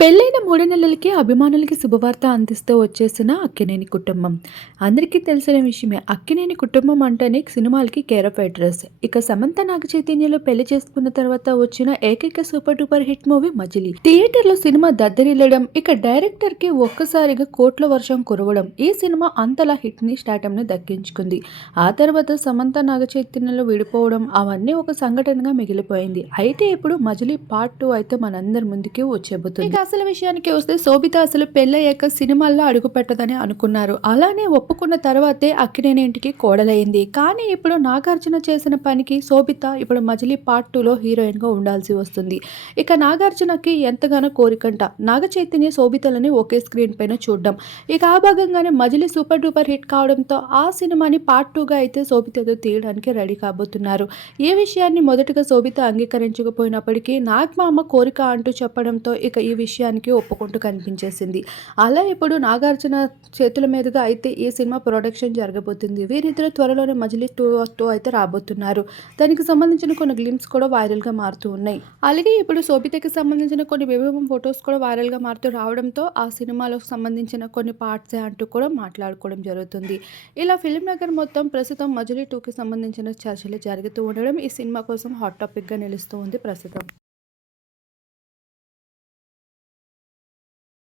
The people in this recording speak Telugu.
పెళ్ళైన మూడు నెలలకి అభిమానులకి శుభవార్త అందిస్తూ వచ్చేసిన అక్కినేని కుటుంబం. అందరికీ తెలిసిన విషయమే అక్కినేని కుటుంబం అంటేనే సినిమాలకి కేర్ ఆఫ్ అడ్రస్. ఇక సమంత నాగ చైతన్యలో పెళ్ళి చేసుకున్న తర్వాత వచ్చిన ఏకైక super duper hit movie Majili. థియేటర్లో సినిమా దద్దరిల్లడం ఇక డైరెక్టర్కి ఒక్కసారిగా కోట్ల వర్షం కురవడం ఈ సినిమా అంతలా హిట్ని ని దక్కించుకుంది. ఆ తర్వాత సమంత నాగ చైతన్యలో విడిపోవడం అవన్నీ ఒక సంఘటనగా మిగిలిపోయింది. అయితే ఇప్పుడు మజిలీ పార్ట్ టూ అయితే మనందరి ముందుకి వచ్చేబోతుంది. అసలు విషయానికి వస్తే శోభిత అసలు పెళ్ళయ్యాక సినిమాల్లో అడుగుపెట్టదని అనుకున్నారు. అలానే ఒప్పుకున్న తర్వాతే అక్కినేని ఇంటికి కోడలైంది. కానీ ఇప్పుడు నాగార్జున చేసిన పనికి శోభిత ఇప్పుడు మజిలీ పార్ట్ టూలో హీరోయిన్గా ఉండాల్సి వస్తుంది. ఇక నాగార్జునకి ఎంతగానో కోరికంట. నాగ చైతన్య శోభితలని ఒకే స్క్రీన్ పైన చూడడం. ఇక ఆ భాగంగానే మజిలీ సూపర్ డూపర్ హిట్ కావడంతో ఆ సినిమాని పార్ట్ టూగా అయితే శోభితతో తీయడానికి రెడీ కాబోతున్నారు. ఈ విషయాన్ని మొదటగా శోభిత అంగీకరించకపోయినప్పటికీ నాగమామ కోరిక అంటూ చెప్పడంతో ఇక ఈ విషయం విషయానికి ఒప్పుకుంటూ కనిపించేసింది. అలా ఇప్పుడు నాగార్జున చేతుల మీదుగా అయితే ఈ సినిమా ప్రొడక్షన్ జరగబోతుంది. వీరిద్దరు త్వరలోనే మజిలీ టూ టూ అయితే రాబోతున్నారు. దానికి సంబంధించిన కొన్ని గ్లిమ్స్ కూడా వైరల్గా మారుతూ ఉన్నాయి. అలాగే ఇప్పుడు శోభితకి సంబంధించిన కొన్ని విభవం ఫొటోస్ కూడా వైరల్గా మారుతూ రావడంతో ఆ సినిమాలకు సంబంధించిన కొన్ని పార్ట్స్ అంటూ కూడా మాట్లాడుకోవడం జరుగుతుంది. ఇలా ఫిల్మ్ నగర్ మొత్తం ప్రస్తుతం మజిలీ టూకి సంబంధించిన చర్చలు జరుగుతూ ఉండడం ఈ సినిమా కోసం హాట్ టాపిక్గా నిలుస్తూ ఉంది ప్రస్తుతం.